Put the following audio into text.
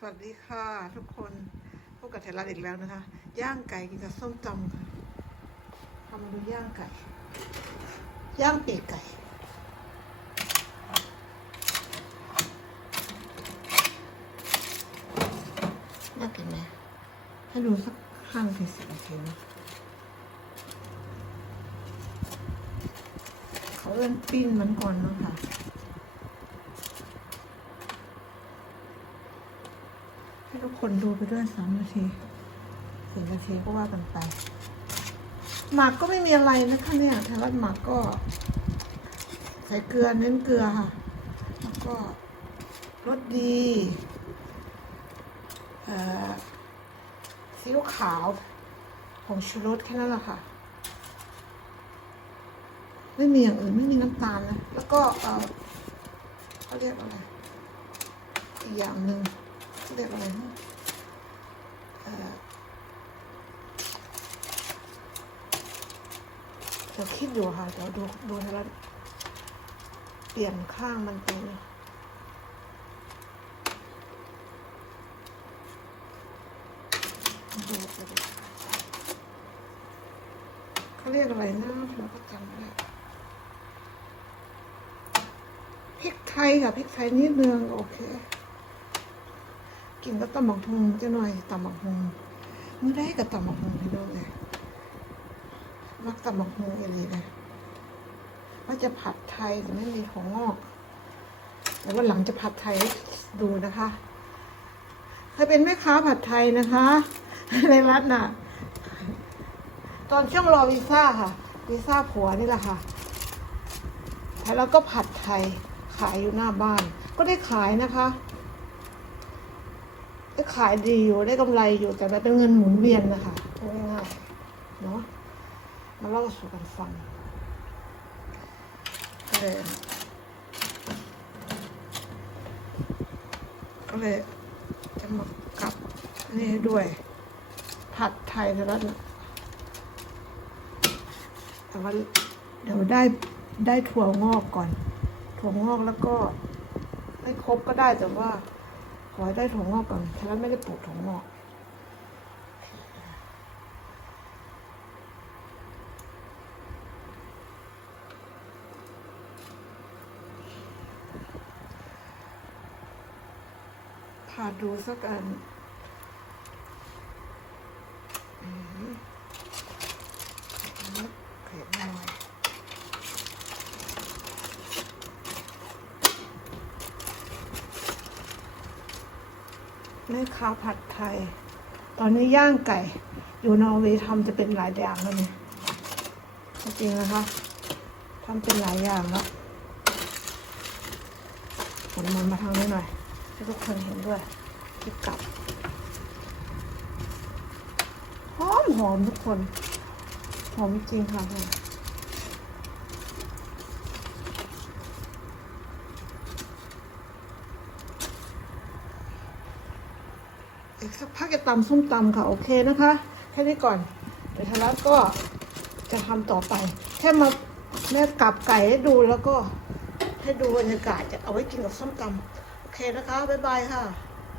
สวัสดีค่ะ ทุกคนพบกับไทยรัฐอีกแล้วนะคะ ย่างไก่กินกับส้มตำค่ะทำมาดูย่างไก่ ย่างปีกไก่น่ากินไหมให้ดูสักห้างถึงสิบนาทีนะเขาเล่นปิ้นมันก่อนเนาะค่ะ ให้ ทุกคนดูไปด้วยสามนาทีสี่นาทีก็ว่ากันไป หมักก็ไม่มีอะไรนะคะเนี่ยทางร้าหมักก็ ใส่เกลือเน้นเกลือค่ะ แล้วก็รสดีเอ่อซีอิ๊วขาวผงชูรสแค่นั้นแหละค่ะ ไม่มีอย่างอื่นไม่มีน้ำตาลนะ แล้วก็เออเขาเรียกอะไรอีกอย่างหนึ่ง เขาเรียกอะไรนะเดี๋ยวคิดอยู่ค่ะเดี๋ยวดูดูแล้วเปลี่ยนข้างมันเป็นดูไปดูเขาเรียกอะไรนะเราก็จำไม่ได้พริกไทยค่ะพริกไทยนิดนึงโอเค กินก็ตำบักฮงจะหน่อยตำบักฮงมื้อได้กับตำบักฮงพี่น้องเลยมักตำบักฮงอย่างนี้เลยว่าจะผัดไทยแต่ไม่มีของงอกแต่ว่าหลังจะผัดไทยดูนะคะเคยเป็นแม่ค้าผัดไทยนะคะในรัฐน่ะ ตอนช่วงรอวีซ่าค่ะวีซ่าผัวนี่แหละค่ะแล้วก็ผัดไทยขายอยู่หน้าบ้าน ก็ได้ขายนะคะ ได้ขายดีอยู่ได้กำไรอยู่แต่มันเป็นเงินหมุนเวียนนะคะง่ายๆเนาะมาเล่าสู่กันฟังก็เลยก็เลยจะมากับนี่ด้วย ผัดไทยเท่านั้นแต่ว่าเดี๋ยวได้ได้ถั่วงอกก่อน ถั่วงอกแล้วก็ ไม่ครบก็ได้แต่ว่า ขอให้ได้ถั่วงอกก่อนฉันไม่ได้ปลูกถั่วงอกพาดูสักอันอืมอันนี้เผ็ดหน่อย แม่ค้าผัดไทย ตอนนี้ย่างไก่ อยู่นอร์เวย์ทำจะเป็นหลายอย่างแล้วนี่ยจริงนะคะทำเป็นหลายอย่างแล้วหมุนมันมาทางนี้หน่อยให้ทุกคนเห็นด้วยที่กลับหอมหอมทุกคน หอมจริงค่ะ อีกสักพักจะตำส้มตำค่ะ โอเคนะคะ แค่นี้ก่อนเดี๋ยวทารัตก็จะทำต่อไป แค่มาแม่กลับไก่ให้ดูแล้วก็ให้ดูบรรยากาศจะเอาไว้กินกับส้มตำโอเคนะคะ บ๊ายบายค่ะ